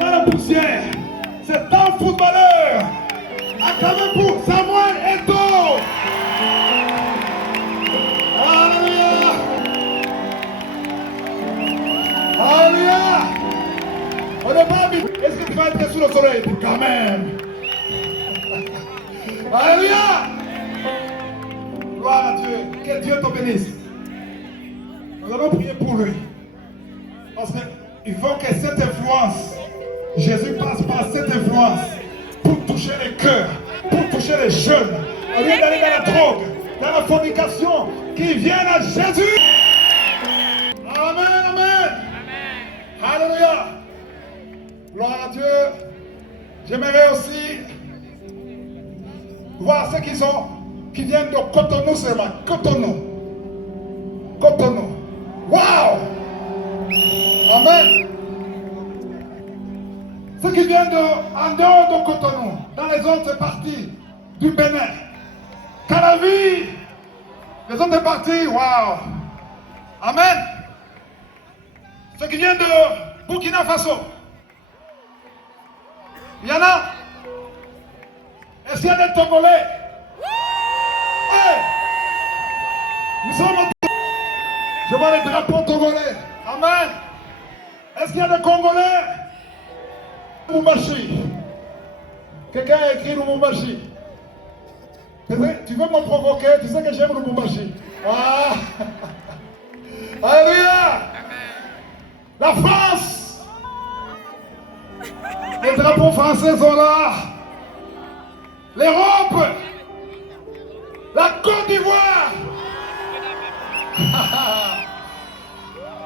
dans la poussière. C'est un footballeur. Acclamez pour Samuel Eto'o. Alléluia. Alléluia. On n'est pas habitué. Est-ce que tu vas être sous le soleil? Quand même. Alléluia. Gloire à Dieu. Que Dieu te bénisse. Nous allons prier pour lui. Parce qu'il faut que cette influence, Jésus passe par cette influence pour toucher les cœurs, pour toucher les jeunes. Au lieu d'aller dans la drogue, dans la fornication, qu'ils viennent à Jésus. Amen, amen. Alléluia. Gloire à Dieu. J'aimerais aussi voir ceux qui viennent de Cotonou seulement. Cotonou. Cotonou. Wow! Amen. Ceux qui viennent en dehors de Cotonou, dans les autres parties du Bénin, Calavi, les autres parties, wow! Amen. Ceux qui viennent de Burkina Faso, il y en a. Est-ce qu'il y a des Togolais? Hey! Nous sommes en... Je vois les drapeaux togolais. Amen. Est-ce qu'il y a des Congolais? Lubumbashi. Quelqu'un a écrit Lubumbashi. Tu veux me provoquer? Tu sais que j'aime Lubumbashi. Ah. Alléluia. La France. Les drapeaux français sont là. L'Europe. La Côte d'Ivoire.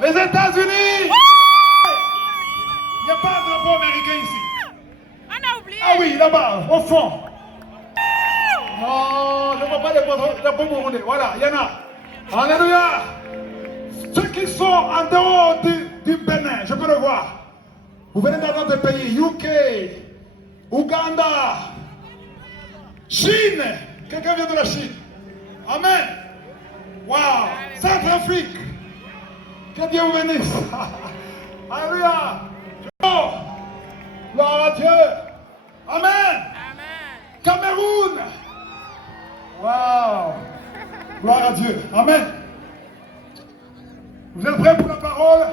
Les États-Unis. Il n'y a pas de drapeau américain ici. On a oublié. Ah oui, là-bas, au fond. Non, je ne vois pas les drapeaux burundais. Voilà, il y en a. Alléluia. Ceux qui sont en dehors du Bénin, je peux le voir. Vous venez dans d'autres pays, UK, Ouganda, Chine. Quelqu'un vient de la Chine. Amen. Wow. Centrafrique. Que Dieu vous bénisse. Alléluia. Oh. Gloire à Dieu. Amen. Amen. Cameroun. Wow. Gloire à Dieu. Amen. Vous êtes prêts pour la parole?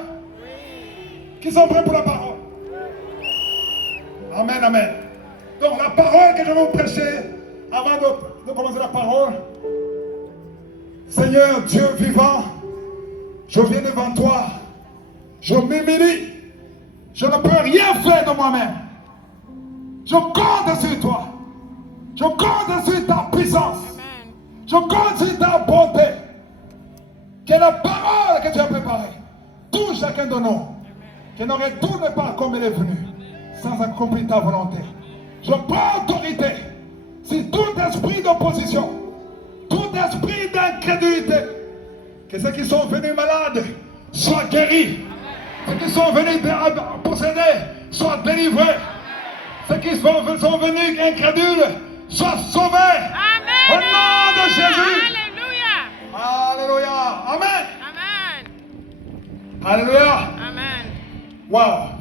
Qui sont prêts pour la parole? Amen, amen. Donc la parole que je vais vous prêcher avant de commencer la parole. Seigneur Dieu vivant, je viens devant toi, je m'humilie, je ne peux rien faire de moi-même. Je compte sur toi, je compte sur ta puissance, je compte sur ta bonté. Que la parole que tu as préparée touche chacun de nous, que ne retourne pas comme elle est venue, sans accomplir ta volonté. Je prends autorité sur tout esprit d'opposition, tout esprit d'incrédulité. Que ceux qui sont venus malades soient guéris. Ceux qui sont venus possédés soient délivrés. Ceux qui sont venus incrédules soient sauvés. Amen. Au nom de Jésus. Alléluia. Alléluia. Amen. Amen. Alléluia. Amen. Wow.